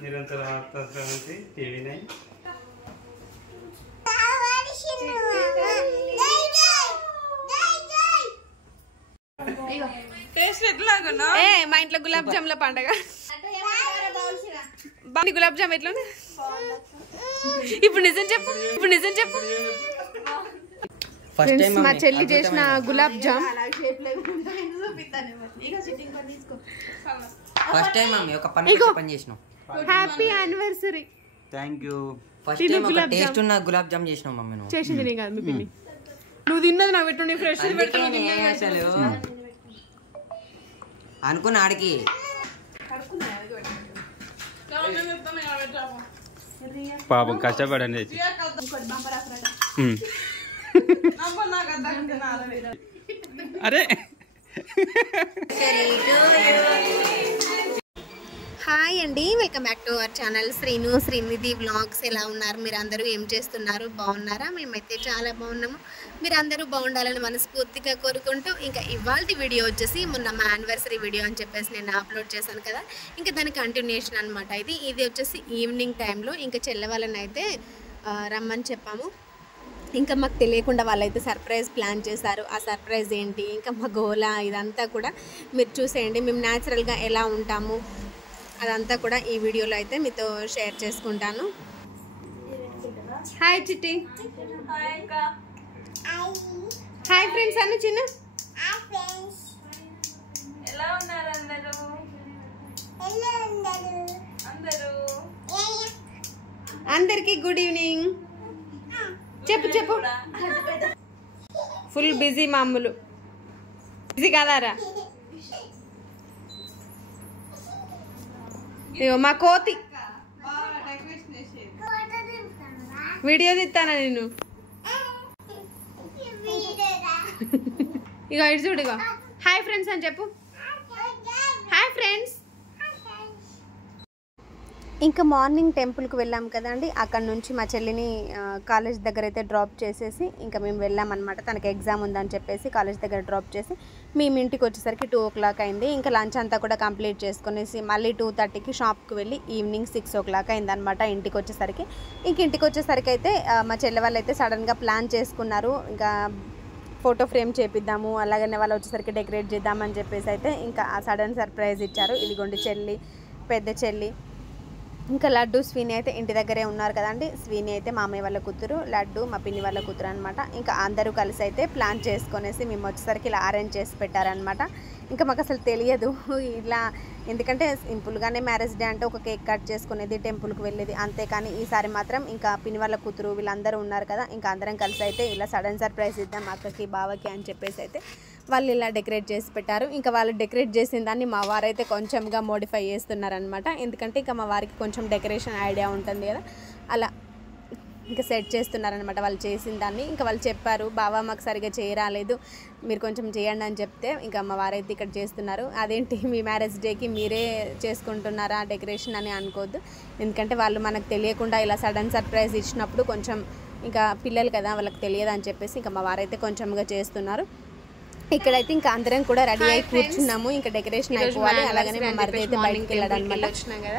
निरंतर वार्तांची टीव्ही नाही మా ఇంట్లో గులాబ్ జామ్ల పండగ బాగా గులాబ్ జామ్ ఎట్లా ఇప్పుడు నిజం చెప్పు మా చెల్లి చేసిన gulab jam first time mummy ఒక పని చేసినాం happy anniversary thank you first time ఒక టేస్ట్ ఉన్న గులాబ్ జామ్ చేసినాం మమ్మీ నువ్వు చేసింది నీ కాదు మీ పిన్ని నువ్వు తిన్నది నాకు పెట్టు ఫ్రెష్ అసలు అనుకున్న ఆడికి పాపం కష్టపడండి అరే హాయ్ అండి, welcome back to our channel Srinidhi vlogs. ఎలా ఉన్నారు మీరు అందరూ? ఏం చేస్తున్నారు? బాగున్నారా? మేమైతే చాలా బాగున్నాము. మీరు అందరూ బాగుండాలని మనస్ఫూర్తిగా కోరుకుంటూ ఇంకా ఇవాళ వీడియో వచ్చేసి మొన్న మా యానివర్సరీ వీడియో అని చెప్పేసి నేను అప్లోడ్ చేశాను కదా, ఇంకా దాని కంటిన్యూషన్ అనమాట. ఇది వచ్చేసి ఈవినింగ్ టైంలో ఇంకా చెల్లె వాళ్ళని అయితే రమ్మని చెప్పాము. ఇంకా మాకు తెలియకుండా వాళ్ళైతే సర్ప్రైజ్ ప్లాన్ చేశారు. ఆ సర్ప్రైజ్ ఏంటి, ఇంకా మా గోలా ఇదంతా కూడా మీరు చూసేయండి. మేము న్యాచురల్గా ఎలా ఉంటాము అదంతా కూడా ఈ వీడియోలో అయితే మీతో షేర్ చేసుకుంటాను. హాయ్ చిట్టి, హాయ్ ఫ్రెండ్స్ అన్న చిన్న, ఎలా ఉన్నారు అందరూ? అందరికి గుడ్ ఈవినింగ్. చెప్పు ఫుల్ బిజీ మామూలు బిజీ కాదారా? ఇగో మా కోతి వీడియో తీస్తానా నేను? ఇగో ఇటు చూడు, ఇగో హాయ్ ఫ్రెండ్స్ అని చెప్పు. Hi friends. ఇంకా మార్నింగ్ టెంపుల్కి వెళ్ళాం కదండి, అక్కడ నుంచి మా చెల్లిని కాలేజ్ దగ్గర అయితే డ్రాప్ చేసేసి ఇంకా మేము వెళ్ళామన్నమాట. తనకి ఎగ్జామ్ ఉందని చెప్పేసి కాలేజ్ దగ్గర డ్రాప్ చేసి మేము ఇంటికి వచ్చేసరికి 2 o'clock అయింది. ఇంకా లంచ్ అంతా కూడా కంప్లీట్ చేసుకునేసి మళ్ళీ 2:30కి షాప్కి వెళ్ళి ఈవినింగ్ 6 o'clock అయిందనమాట ఇంటికి వచ్చేసరికి. ఇంటికి వచ్చేసరికి అయితే మా చెల్లె వాళ్ళు అయితే సడన్గా ప్లాన్ చేసుకున్నారు, ఇంకా ఫోటో ఫ్రేమ్ చేపిద్దాము, అలాగనే వాళ్ళు వచ్చేసరికి డెకరేట్ చేద్దామని చెప్పేసి అయితే ఇంకా ఆ సడన్ సర్ప్రైజ్ ఇచ్చారు. ఇదిగోండి చెల్లి, పెద్ద చెల్లి, ఇంకా లడ్డు స్వీని అయితే ఇంటి దగ్గరే ఉన్నారు కదండి. స్వీని అయితే మామయ్య వాళ్ళ కూతురు, లడ్డు మా పిన్ని వాళ్ళ కూతురు అనమాట. ఇంకా అందరూ కలిసి అయితే ప్లాన్ చేసుకునేసి మేము వచ్చేసరికి ఇలా అరేంజ్ చేసి పెట్టారనమాట. ఇంకా మాకు అసలు తెలియదు ఇలా, ఎందుకంటే సింపుల్గానే మ్యారేజ్ డే అంటే ఒక కేక్ కట్ చేసుకునేది, టెంపుల్కి వెళ్ళేది అంతే. కానీ ఈసారి మాత్రం ఇంకా పిన్ని వాళ్ళ కూతురు వీళ్ళందరూ ఉన్నారు కదా, ఇంకా అందరం కలిసి అయితే ఇలా సడన్ సర్ప్రైజ్ ఇద్దాం అక్కకి బావకి అని చెప్పేసి అయితే వాళ్ళు ఇలా డెకరేట్ చేసి పెట్టారు. ఇంకా వాళ్ళు డెకరేట్ చేసిన దాన్ని మా వారైతే కొంచెంగా మోడిఫై చేస్తున్నారనమాట. ఎందుకంటే ఇంకా మా వారికి కొంచెం డెకరేషన్ ఐడియా ఉంటుంది కదా, అలా ఇంకా సెట్ చేస్తున్నారనమాట వాళ్ళు చేసిన దాన్ని. ఇంకా వాళ్ళు చెప్పారు, బావా మాకు సరిగా చేయరాలేదు, మీరు కొంచెం చేయండి అని చెప్తే ఇంకా మా వారైతే ఇక్కడ చేస్తున్నారు. అదేంటి మీ మ్యారేజ్ డేకి మీరే చేసుకుంటున్నారా డెకరేషన్ అని అనుకోవద్దు, ఎందుకంటే వాళ్ళు మనకు తెలియకుండా ఇలా సడన్ సర్ప్రైజ్ ఇచ్చినప్పుడు కొంచెం ఇంకా పిల్లలు కదా వాళ్ళకి తెలియదు అని చెప్పేసి ఇంకా మా వారైతే కొంచెంగా చేస్తున్నారు. ఇక్కడైతే ఇంకా అందరం కూడా రెడీ అయి కూర్చున్నాము, ఇంకా డెకరేషన్ అయిపోవాలి. అలాగనే మా మరిది అయితే బయటకు వెళ్ళడం అనమాట.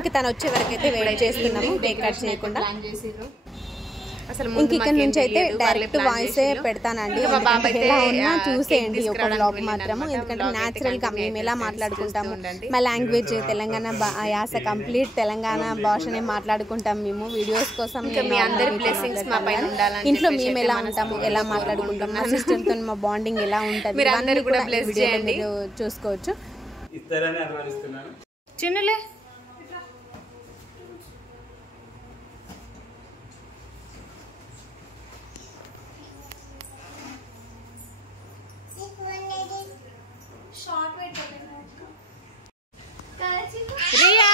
ఇంకా తను వచ్చే వరకు అయితే వెయిట్ చేస్తున్నాము కేక్ కట్ చేయకుండా. ఇంక ఇక్కడ నుంచి అయితే డైరెక్ట్ వాయిసే పెడతానండి, ఎలా ఉన్నా చూసేయండి ఒక బ్లాగ్ మాత్రము. ఎందుకంటే న్యాచురల్ గా మేము ఎలా మాట్లాడుకుంటాము, మా లాంగ్వేజ్ తెలంగాణ యాస కంప్లీట్ తెలంగాణ భాషనే మాట్లాడుకుంటాం మేము వీడియోస్ కోసం. ఇంట్లో మేము ఎలా ఉంటాము, ఎలా మాట్లాడుకుంటాం, మా సిస్టర్ తో మా బాండింగ్ ఎలా ఉంటుంది మీరు చూసుకోవచ్చు. చిన్నలే రియా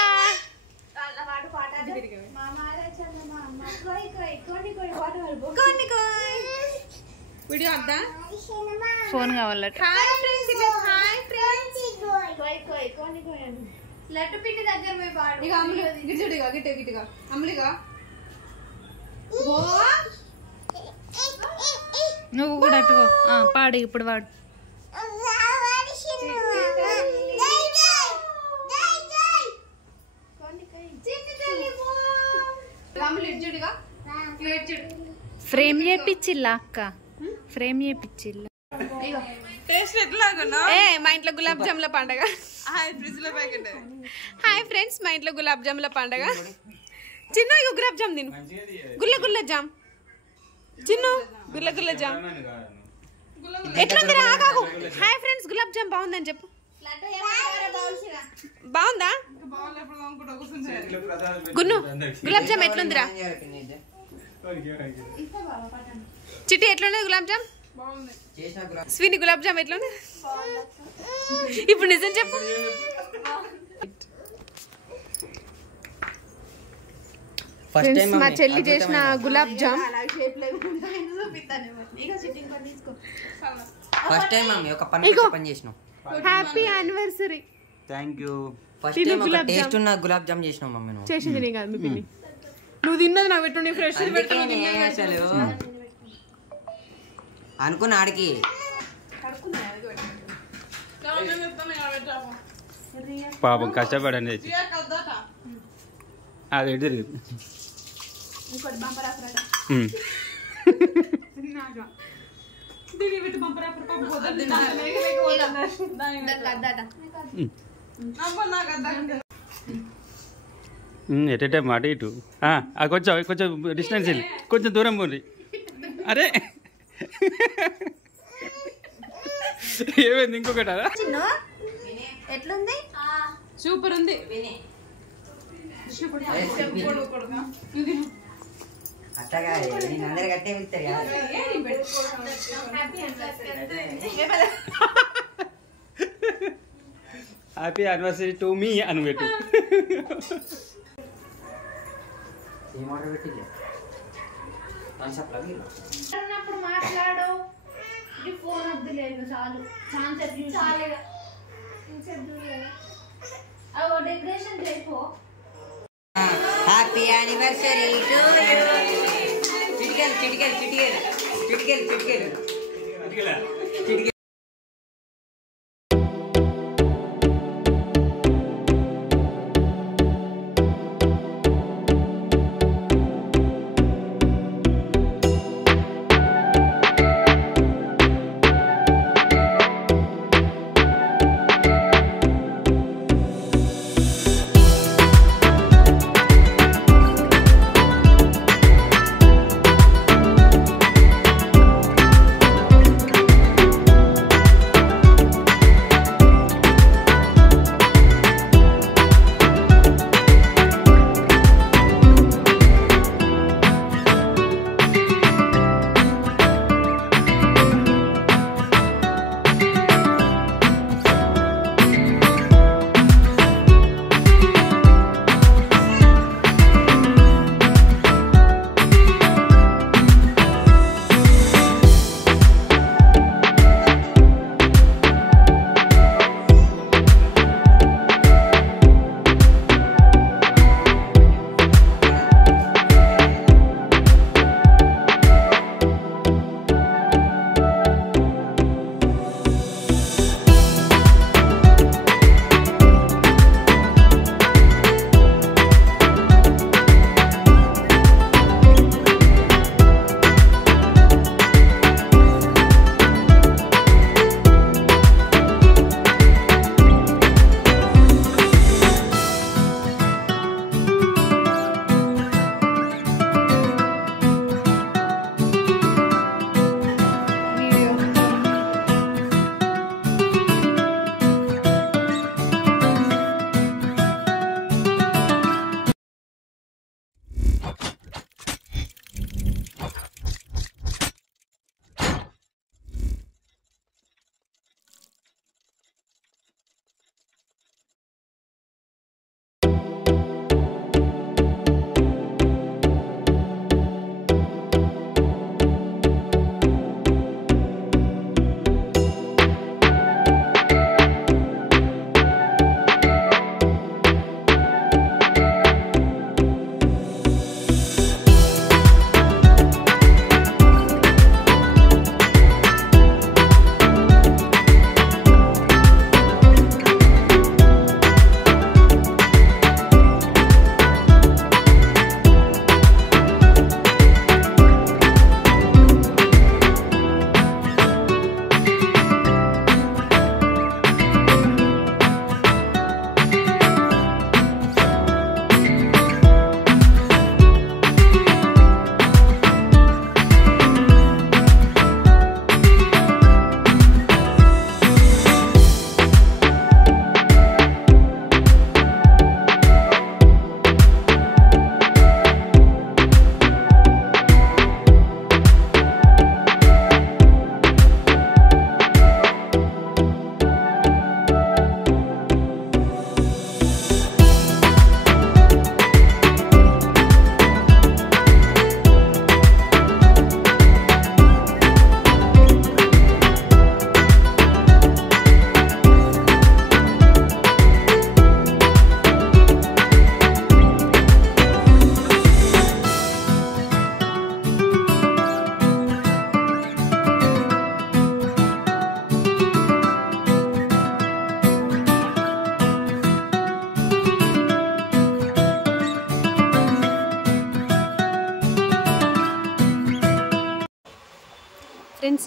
వీడియో అద్దా ఫోన్ కావాలట. లడ్డు పిండి దగ్గర పోయి పాడు. ఇక అమ్ములు గిట్టుగా గిట్టుగా అమ్ములుగా నువ్వు కూడా అట్టుకో పాడు ఇప్పుడు వాడు. ఫ్రేమ్ చేపిచ్చిల్లా అక్క, ఫ్రేమ్ చేపిచ్చిల్లా. మా ఇంట్లో గులాబ్ జాముల పండగ. హాయ్ ఫ్రెండ్స్, మా ఇంట్లో గులాబ్ జాముల పండగ. చిన్న ఇగో గులాబ్ జామ్ తిను. గుల్ల జామ్ చిన్ను, గుల్ల జామ్ ఎట్లుంది రా? హాయ్ ఫ్రెండ్స్, గులాబ్ జామ్ బాగుందని చెప్పు. బాగుందా గున్ను? గులాబ్ జామ్ ఎట్లుందిరా? చిట్టి ఎట్లున్నది గులాబ్ జామ్? స్వీని గులాబ్ జామ్ ఎట్లుంది? ఇప్పుడు నిజం చెప్పు. మా చెల్లి చేసిన gulab jam. First time mummy ఒక పని చేసినాం. Happy anniversary. Thank you. First time ఒక టేస్ట్ ఉన్న గులాబ్ జామ్ చేసినాం మమ్మీ. నువ్వు చేసింది నీ కాదు, మీ పిన్ని. నువ్వు తిన్నది నాకు పెట్టు, ఫ్రెష్ అసలు అనుకున్న ఆడికి పాపం కష్టపడండి. అది ఎటు తిరిగి ఎటే మాట ఇటు కొంచెం డిస్టెన్స్ వెళ్ళి కొంచెం దూరం పోండి. అరే ఏమైంది? ఇంకొకటి ఎట్లుంది? సూపర్ ఉంది. అట్టగా అందరు కట్టే ఇస్తారు కదా. హ్యాపీ యానివర్సరీ టు మీ అని పెట్టు. ఏం ఆర్డర్ పెట్టింది? మాట్లాడు. ఫోన్ వద్దులేదు, చాలు. డెకరేషన్ చేయపో. Happy anniversary to you. చిటికెలు చిటికెలు చిటికెలు చిటికెలు చిటికెలు.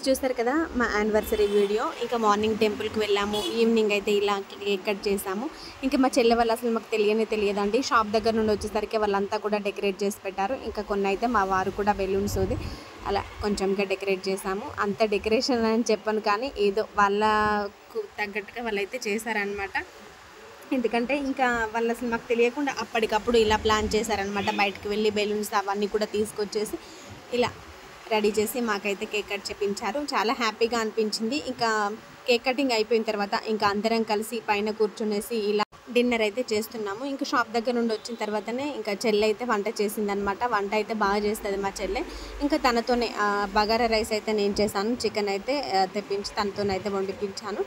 చూస్తారు కదా మా యానివర్సరీ వీడియో. ఇంకా మార్నింగ్ టెంపుల్కి వెళ్ళాము, ఈవినింగ్ అయితే ఇలా కేక్ కట్ చేసాము. ఇంకా మా చెల్లె వాళ్ళు అసలు మాకు తెలియదండి. షాప్ దగ్గర నుండి వచ్చేసరికి వాళ్ళంతా కూడా డెకరేట్ చేసి పెట్టారు. ఇంకా కొన్ని అయితే మా వారు కూడా బెలూన్స్ ఊది అలా కొంచెంగా డెకరేట్ చేసాము. అంత డెకరేషన్ అని చెప్పను కానీ ఏదో వాళ్ళకు తగ్గట్టుగా వాళ్ళైతే చేశారనమాట. ఎందుకంటే ఇంకా వాళ్ళు అసలు మాకు తెలియకుండా అప్పటికప్పుడు ఇలా ప్లాన్ చేశారనమాట. బయటకు వెళ్ళి బెలూన్స్ అవన్నీ కూడా తీసుకొచ్చేసి ఇలా రెడీ చేసి మాకైతే కేక్ కట్ చేయించారు. చాలా హ్యాపీగా అనిపించింది. ఇంకా కేక్ కటింగ్ అయిపోయిన తర్వాత ఇంకా అందరం కలిసి పైన కూర్చునేసి ఇలా డిన్నర్ అయితే చేస్తున్నాము. ఇంకా షాప్ దగ్గర నుండి వచ్చిన తర్వాతనే ఇంకా చెల్లె అయితే వంట చేసిందనమాట. వంట అయితే బాగా చేస్తుంది మా చెల్లె. ఇంకా తనతోనే బగారా రైస్ అయితే నేను చేశాను, చికెన్ అయితే తెప్పించి తనతోనైతే వండిపించాను.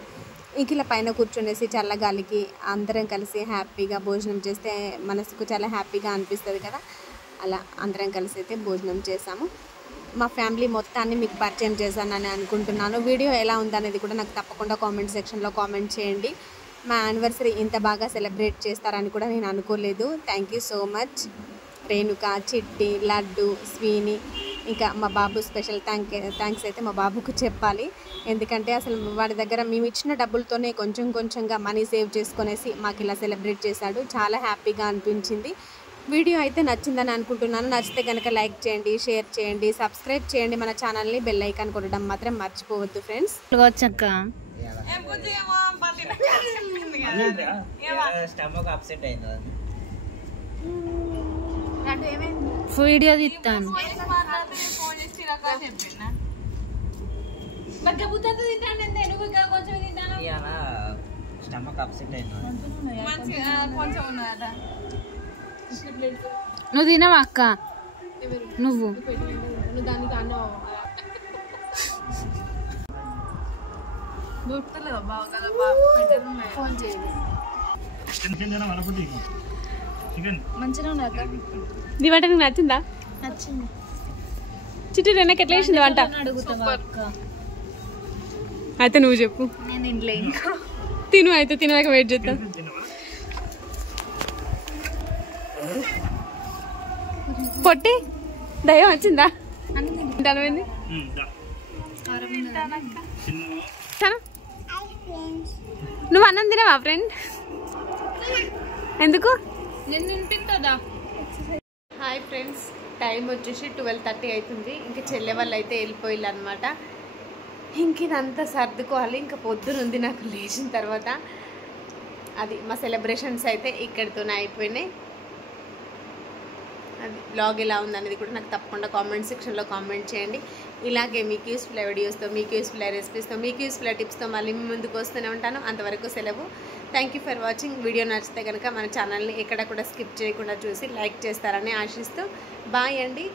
ఇంక ఇలా పైన కూర్చునేసి చల్లగాలికి అందరం కలిసి హ్యాపీగా భోజనం చేస్తే మనసుకు చాలా హ్యాపీగా అనిపిస్తుంది కదా. అలా అందరం కలిసి అయితే భోజనం చేసాము. మా ఫ్యామిలీ మొత్తాన్ని మీకు పరిచయం చేశానని అనుకుంటున్నాను. వీడియో ఎలా ఉందనేది కూడా నాకు తప్పకుండా కామెంట్ సెక్షన్లో కామెంట్ చేయండి. మా యానివర్సరీ ఇంత బాగా సెలబ్రేట్ చేస్తారని కూడా నేను అనుకోలేదు. Thank you so much. Renuka, చిట్టి, లడ్డు, స్వీని, ఇంకా మా బాబు స్పెషల్ థ్యాంక్స్ అయితే మా బాబుకు చెప్పాలి. ఎందుకంటే అసలు వాడి దగ్గర మేము ఇచ్చిన డబ్బులతోనే కొంచెంగా మనీ సేవ్ చేసుకునేసి మాకు ఇలా సెలబ్రేట్ చేశాడు. చాలా హ్యాపీగా అనిపించింది. వీడియో అయితే నచ్చిందని అనుకుంటున్నాను. నచ్చితే కనుక లైక్ చేయండి, షేర్ చేయండి, సబ్స్క్రైబ్ చేయండి మన ఛానల్ని. బెల్ ఐకాన్ కొట్టడం మాత్రం మర్చిపోవద్దు ఫ్రెండ్స్. వచ్చాక వీడియో తీస్తాను. నువ్వు తినవా అక్క? నువ్వు నీ వంట నీకు నచ్చిందా? నచ్చింది. చిట్టి రెన్నకి ఎట్లా వేసింది వంట? అడుగుతావా అక్క? అయితే నువ్వు చెప్పు. నేను ఇంట్లో ఇంకా తిను, అయితే తినక వెయిట్ చేద్దాం. పొట్టి దయ్యం వచ్చిందా? తింటానమైంది నువ్వు అన్నం తినవా ఫ్రెండ్? ఎందుకు? నేను తినిపిస్తుందా? హాయ్ ఫ్రెండ్స్, టైం వచ్చేసి 12:30 అవుతుంది. ఇంకా చెల్లె వాళ్ళు అయితే వెళ్ళిపోయిల్లు అనమాట. ఇంక ఇదంతా సర్దుకోవాలి. ఇంకా పొద్దునుంది నాకు లేచిన తర్వాత. అది మా సెలబ్రేషన్స్ అయితే ఇక్కడితోనే అయిపోయినాయి. అది బ్లాగ్ ఎలా ఉందనేది కూడా నాకు తప్పకుండా కామెంట్ సెక్షన్లో కామెంట్ చేయండి. ఇలాగే మీకు యూస్ఫుల్ వీడియోస్తో, మీకు యూస్ఫుల్ రెసిపీస్తో, మీకు యూస్ఫుల్ టిప్స్తో మళ్ళీ మీ ముందుకు వస్తూనే ఉంటాను. అంతవరకు సెలవు. Thank you for watching. Video నచ్చితే కనుక మన ఛానల్ని ఎక్కడ కూడా స్కిప్ చేయకుండా చూసి లైక్ చేస్తారని ఆశిస్తూ బాయ్ అండి.